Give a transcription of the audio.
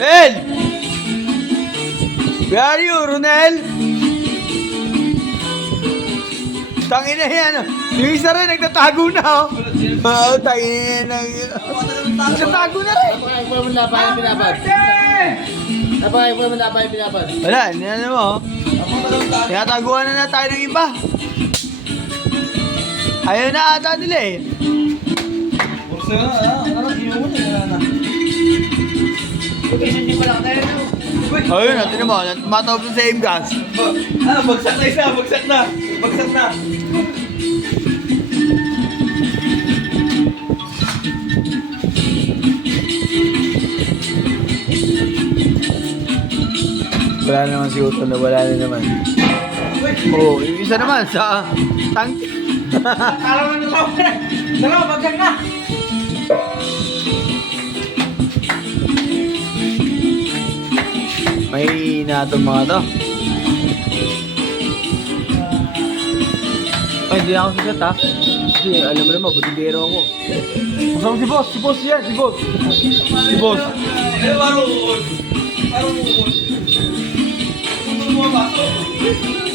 Mel! Where are you, Ronel? Tangina yan. Yung isa rin, nagtatago na, oh. Oo, tangina yan. Nagtatago na rin. Napakain mo naman lapay ang binabad. Napakain mo naman lapay ang binabad. Wala, hindi na naman, oh. Tinataguan na tayo ng iba. Ayaw na ata nila, eh. Kurso na, ano, inuwan na. Ayun, natin mo, matawag sa same gas. Bagsak na isa, bagsak na. Bagsak na. Wala naman si Utol na wala na naman. Oo, yung isa naman sa tank. Kala mo na tao na. Dalawa, bagsak na. May na itong mga to. Ay, hindi na ako sikat ha. Kasi alam mo naman, budidero ako. Masama si boss, yan, si boss. Si boss. Eh, parang uod. Parang uod. Kung mo baso.